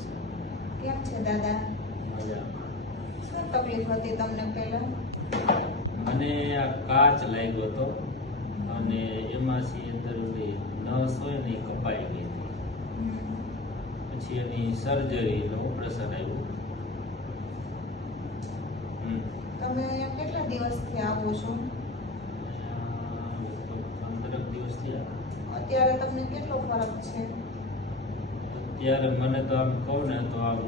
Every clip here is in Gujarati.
છે. કેમ છે દાદા? મજામાં. શું તકલીફ હતી તમને પહેલા? મને આ કાચ લાગ્યો હતો અને એમાંથી અંદર ઓલી નસ હોય ને એ કપાઈ ગઈ હતી. પછી એની સર્જરીનું ઓપરેશન આવ્યું. તમે અહીંયા કેટલા દિવસથી આવો છો? 15 દિવસ થયા. અત્યારે તમને કેટલો ફરક છે? અત્યારે મને તો આમ કહું ને તો આમ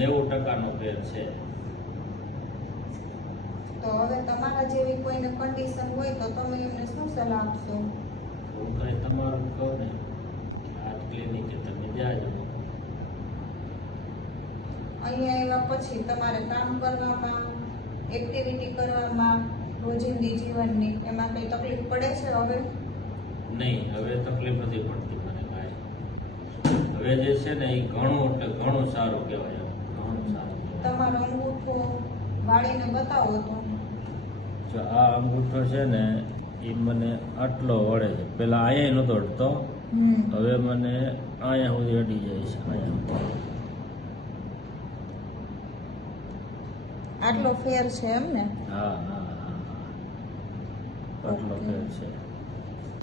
90% ફેર છે. તો હવે તમારા જેવી કોઈને કન્ડિશન હોય તો તમે એમને શું સલાહ આપશો? હું કઈ તમારું કહું ને આ ક્લિનિકે તમે જાજો. અહીંયા આવ્યા પછી તમારે કામ કરવામાં, એક્ટિવિટી કરવામાં, રોજિંદી જીવનની એમાં કઈ તકલીફ પડે છે હવે? નહીં, હવે તકલીફ નથી પડતી મને કાંઈ. હવે જે છે ને એ ઘણું એટલે ઘણું સારું કહેવાય. ઘણું સારું કહેવાય. તમારો અંગૂઠો વાળીને બતાવો તો. જો આ અંગૂઠો છે ને એ મને આટલો વળે છે. પેલા અહીંયા નહોતો અડતો, હવે મને અહીંયા સુધી અડી જાય છે. અહીંયા આટલો ફેર છે એમ ને? હા હા હા હા, આટલો ફેર છે.